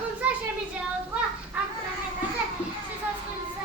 თუმცა შემიძლია ვთქვა, ამ პლანეტაზე სიცოცხლის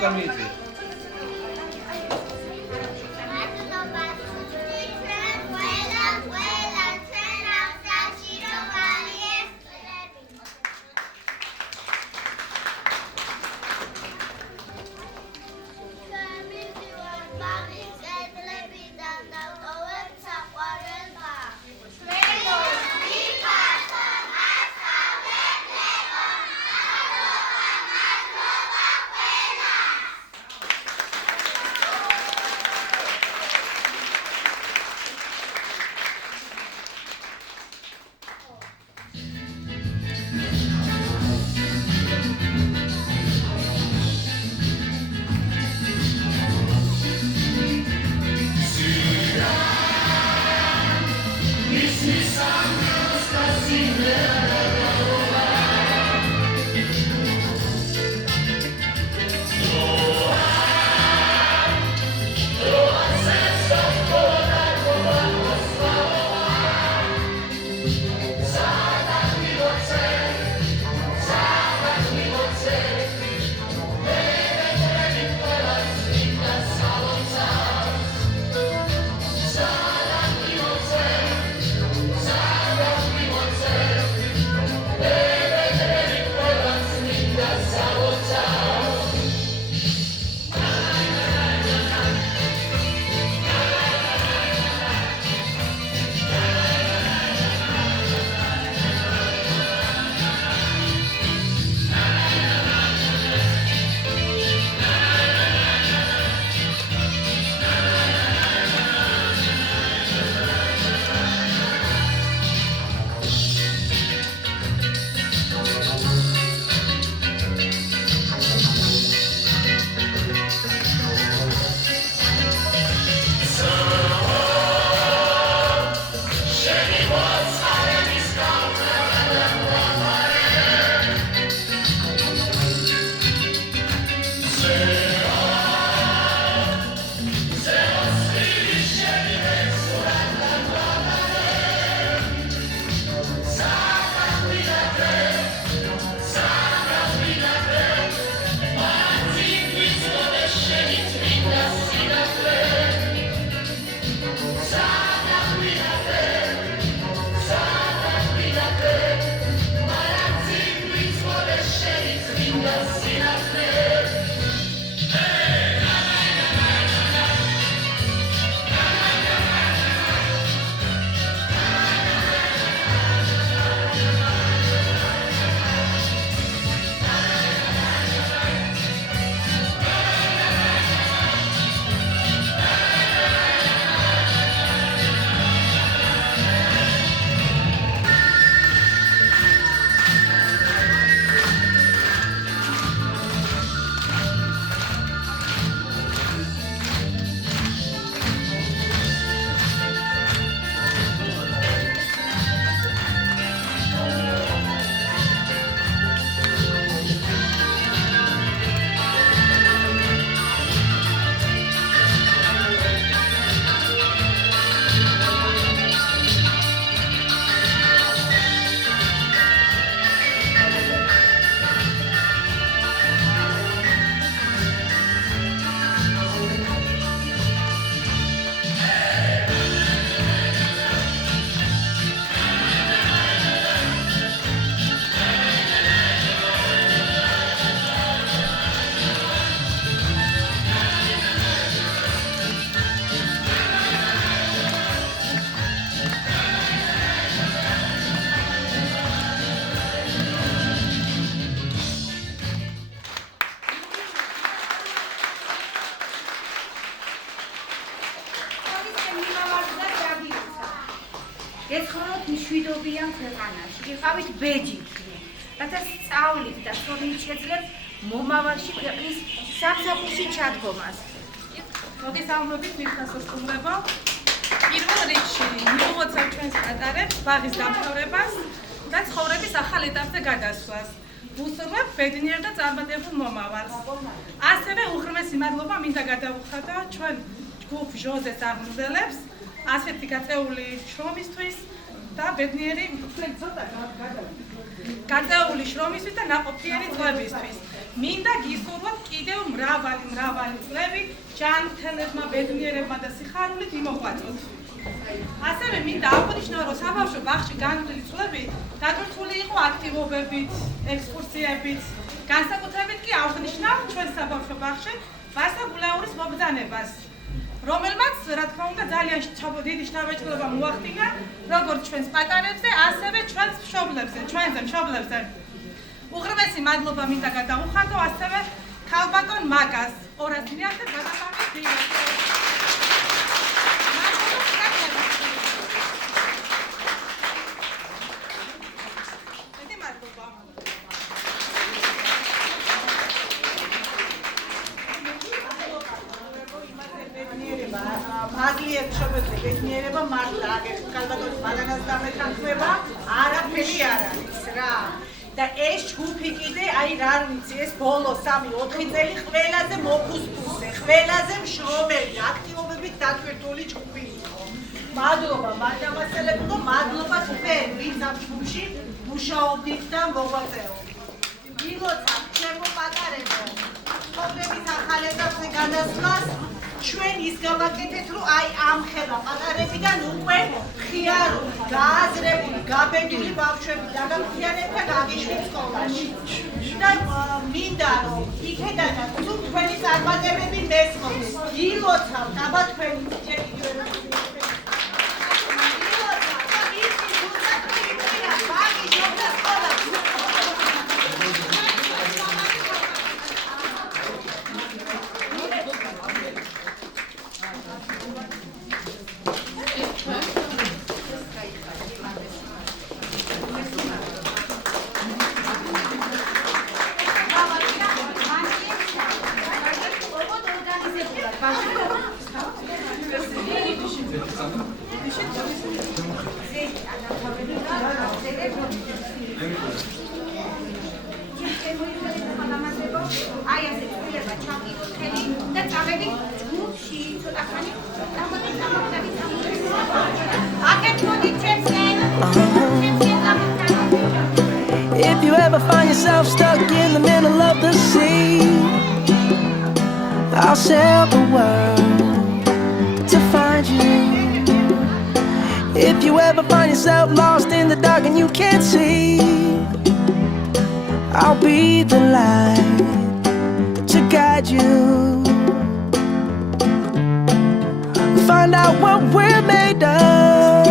უკან მიიწვია. ეცხოვროთ მშვიდობიან ქვეყანაში, იყავით ბეჯიქში, რათა სწავლით და სწორით შეძლებს მომავალში ქვეყნის სამსახურში ჩადგომას. მოგესალმებით მიხასოსკუმრებო. პირველ რიგში მივუღოთ ჩვენს პატარებს ბაღის დამთავრებას და ცხოვრების ახალ ეტაპზე გადასვლას. ვუსურვებთ ბედნიერ და წარმატებულ მომავალს. ასევე უღრმესი მადლობა მინდა გადავუხადო ჩვენ ჯგუფ ჟოზეს აღმზრდელებს ასეთი გაწეული შრომისთვის და ბედნიერი გაწეული შრომისთვის და ნაყოფიერი წლებისთვის. მინდა გისურვოთ კიდევ მრავალი წლები ჯანმრთელებმა, ბედნიერებმა და სიხარულით იმოღვაწოთ. ასევე მინდა აღნიშნო, რომ საბავშვო ბაღში განვლილი წლები დაკრწული იყო აქტივობებით, ექსკურსიებით, განსაკუთრებით კი აღნიშნავ ჩვენ საბავშვო ბაღში ვარსა გულაურის მობრძანებას, რომელმაც, რა თქმა უნდა, ძალიან დიდი შთაბეჭდილება მოახდინა როგორც ჩვენს პატარებზე, ასევე ჩვენს მშობლებზე. უღრმესი მადლობა მინდა გადაუხადო ასევე ქალბატონ მაგას 200,000 გადასამის დილას. მაგლიერ შობებზე ბედნიერება მართლა აგერ ქალბატონის მადანას დამეთანხმება არაფერი არ არის რა. და ეს ჯგუფი კიდე აი რა ვიცი ეს ბოლო 3-4 წელი ყველაზე მოფუსფუსე, ყველაზე მშრომელი, აქტივობებით დათვირთული ჯგუფი იყო. მადლობა მადამასელებო და მადლობა თქვენ, ვინც ამ ჯგუფში მუშაობდით და მოღვაწეობთ. გილოცავთ ჩემო პატარებო, პრობლემის ახალ ეტაპზე გადასვლას ჩვენ ის გავაკეთეთ, რომ აი ამ ხელა პატარებიდან უკვე ხიარული, გააზრებული, გაბედული ბავშვები დაგამხიანებთ და გაგიშვით სკოლაში. და მინდა რომ იქედანაც თუ თქვენი წარმატებები მესმოდეთ, გილოცავთ აბა თქვენი ჯერ იგივე აი ასე ცვლილება ჩავყიდოთ ხელი და წავედით ჯგუფში ცოტა ხანი If you ever find yourself stuck in the middle of the sea, I'll sail the world to find you. If you ever find yourself lost in the dark and you can't see, I'll be the light to guide you. Find out what we're made of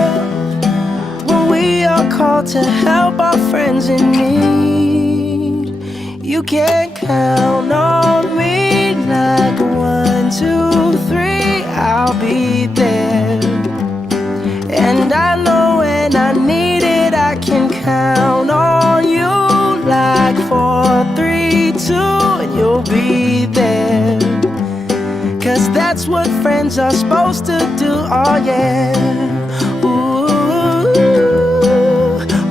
when we are called to help our friends in need. You can count on me like 1, 2, 3, I'll be there. And I know when I need it, I can count on you like 4, 3, 2, and you'll be there. 'Cause that's what friends are supposed to do, oh yeah. Ooh,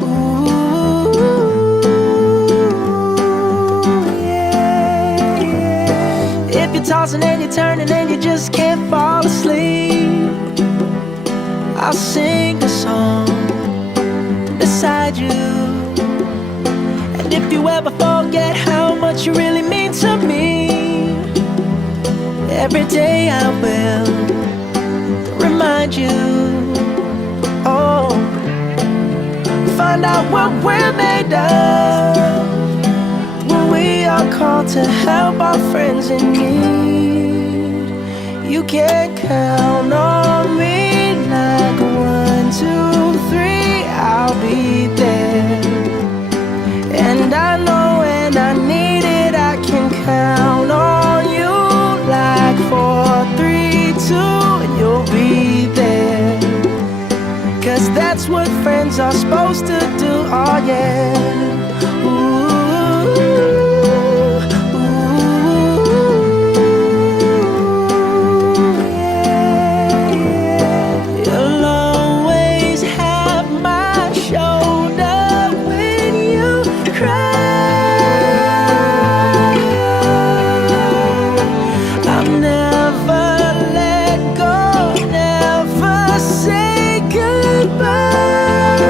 ooh, yeah, yeah. If you're tossing and you're turning and you just can't fall asleep, I'll sing a song beside you. And if you ever forget how much you really mean to me, every day I will remind you. Oh, find out what we're made of when we are called to help our friends in need. You can count on me like 1, 2, 3, I'll be there. And I know when I need it, I can count on you like 4, 3, 2, and you'll be there. 'Cause that's what friends are supposed to do, oh yeah. Ooh, yeah, yeah. You'll always have my shoulder when you cry. I'll never let go, never say goodbye.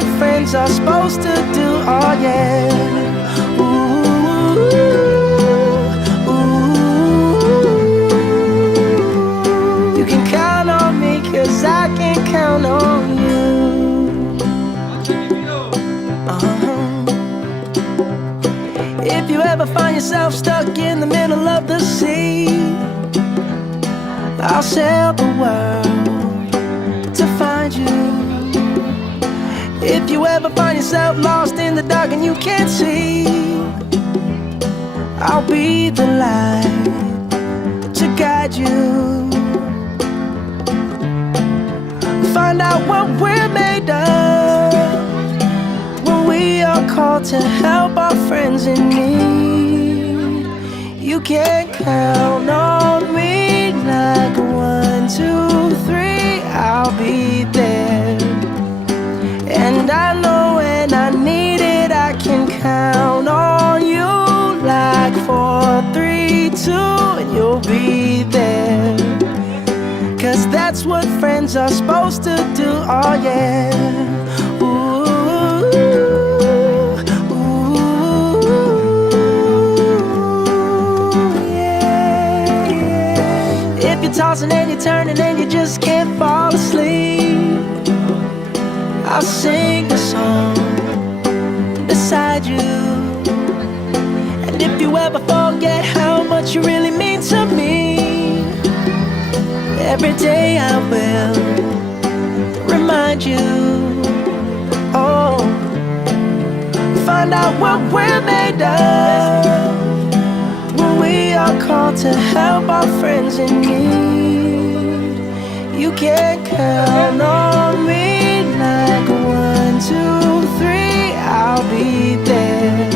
what friends are supposed to do. Oh yeah. You can count on me 'cause I can count on you. If you ever find yourself stuck in the middle of the sea, I'll sail the world to find you. If you ever find yourself lost in the dark and you can't see, I'll be the light to guide you. Find out what we're made of when we are called to help our friends in need. You can count on me like 1, 2, 3, I'll be there. And I know when I need it, I can count on you like 4, 3, 2, and you'll be there. 'Cause that's what friends are supposed to do. Oh yeah. Tossing and you're turning and you just can't fall asleep, I'll sing a song beside you. And if you ever forget how much you really mean to me, every day I will remind you. Oh, find out what we're made of when we are called to help our friends in need. You can count on me like 1, 2, 3, I'll be there.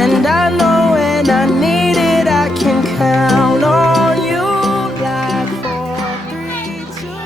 And I know when I need it, I can count on you like 4, 3, 2.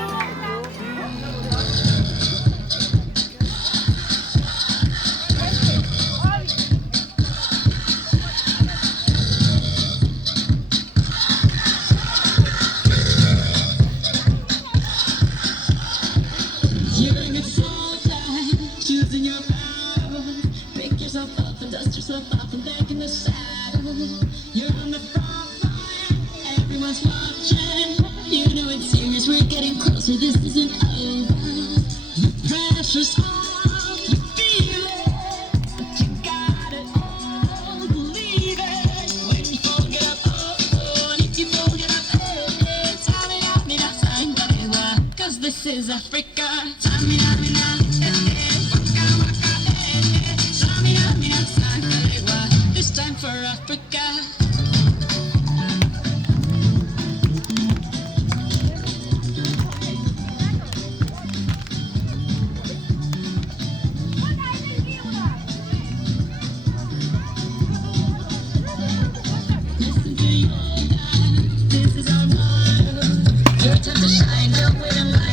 This is Africa. This time for Africa. Listen to your God. This is our world. Your time to shine. Don't wait in line.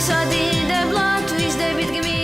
ქვეყნისა დიდებლა, თვისდებით გმირ